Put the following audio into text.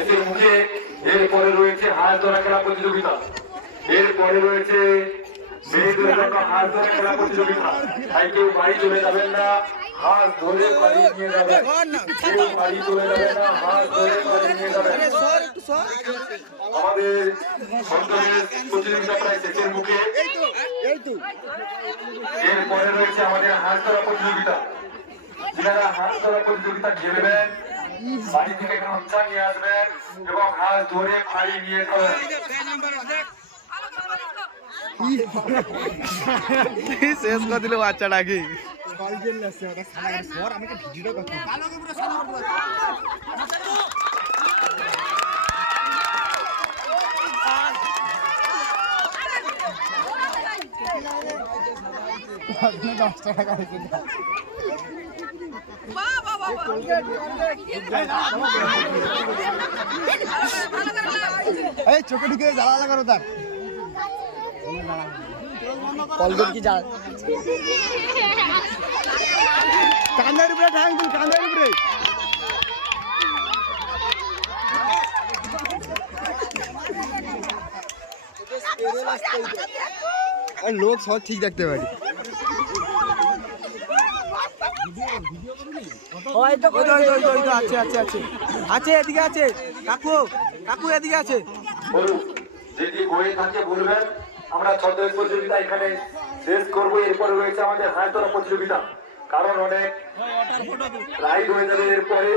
শেষের মুখে। এরপরে রয়েছে হাঁস ধরা খেলা প্রতিযোগিতা। এরপরে রয়েছে মেয়েদের জন্য হাঁস ধরা খেলা প্রতিযোগিতা। তাই কেউ বাড়ি চলে যাবেন না, হাঁস ধরে বাড়ি নিয়ে যাবেন। কেউ বাড়ি চলে যাবেন না, হাঁস ধরে বাড়ি নিয়ে যাবেন। আমাদের সন্তোষের প্রতিযোগিতা প্রায় শেষের মুখে। এরপরে রয়েছে আমাদের হাঁস ধরা প্রতিযোগিতা। যারা হাঁস ধরা প্রতিযোগিতা খেলবেন বাড়ি থেকে গামছা নিয়ে আসবেন এবং হাঁস ধরে বাড়ি নিয়ে যাবেন। শেষ করে দিল বাচ্চাটাকে। এই চোখে ঢুকে জ্বালা লাগানো তার কি যা কানের উপরে ঢাং দিন, কানের উপরে। লোক সব ঠিক দেখতে পারি। আছে এদিকে আছে কাকু, কাকু এদিকে আছে। যদি হয়ে থাকে বলবেন। আমরা ছদ্মবেশ প্রতিযোগিতা এখানে শেষ করবো। এরপরে রয়েছে আমাদের হাঁস ধরা প্রতিযোগিতা, কারণ অনেক রাইড হয়ে যাবে এরপরে।